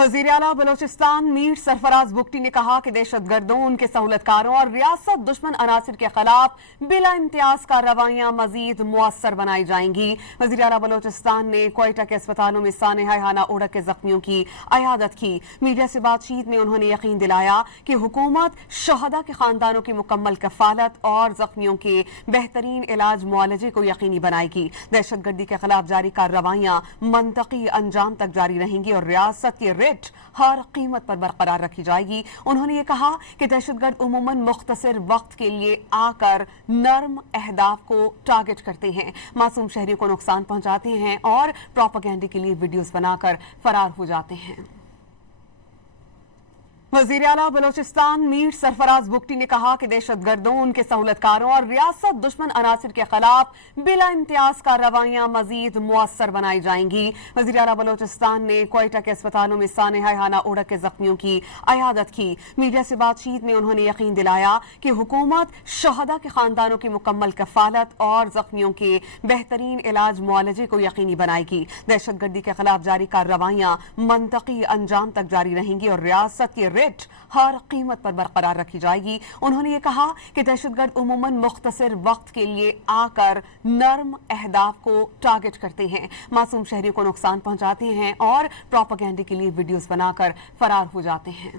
वज़ीर आला बलोचिस्तान मीर सरफराज बुगटी ने कहा कि दहशतगर्दों, उनके सहूलतकारों और रियासत दुश्मन अनासिर के खिलाफ बिला इम्तियाज कार्रवाइयाँ मजीद मुअस्सर बनाई जाएंगी। वज़ीर आला बलोचिस्तान ने क्वेटा के अस्पतालों में सानहा हाना उड़क के जख्मियों की अयादत की। मीडिया से बातचीत में उन्होंने यकीन दिलाया कि हुकूमत शहदा के खानदानों की मुकम्मल कफालत और जख्मियों के बेहतरीन इलाज मुआलजे को यकीनी बनाएगी। दहशतगर्दी के खिलाफ जारी कार्रवाइयाँ मंतकी अंजाम तक जारी रहेंगी और रियासत की रेट हर कीमत पर बरकरार रखी जाएगी। उन्होंने ये कहा कि दहशतगर्द उमूमन मुख्तसर वक्त के लिए आकर नर्म अहदाफ को टारगेट करते हैं, मासूम शहरियों को नुकसान पहुंचाते हैं और प्रोपेगेंडा के लिए वीडियोस बनाकर फरार हो जाते हैं। वज़ीर आला बलोचिस्तान मीर सरफराज बुगटी ने कहा कि दहशतगर्दों, उनके सहूलतकारों और रियासत दुश्मन अनासिर के खिलाफ बिला इम्तियाज कार्रवाइयाँ मजीद मुअस्सर बनाई जाएंगी। वज़ीर आला बलोचिस्तान ने क्वेटा के अस्पतालों में सानहा हाना उड़क के जख्मियों की अयादत की। मीडिया से बातचीत में उन्होंने यकीन दिलाया कि हुकूमत शहदा के खानदानों की मुकम्मल कफालत और जख्मियों के बेहतरीन इलाज मुआलजे को यकीनी बनाएगी। दहशतगर्दी के खिलाफ जारी कार्रवाइयाँ मंतकी अंजाम तक जारी रहेंगी और रियासत की रेट हर कीमत पर बरकरार रखी जाएगी। उन्होंने ये कहा कि दहशतगर्द उमूमन मुख्तसर वक्त के लिए आकर नर्म अहदाफ को टारगेट करते हैं, मासूम शहरियों को नुकसान पहुंचाते हैं और प्रोपेगेंडा के लिए वीडियोस बनाकर फरार हो जाते हैं।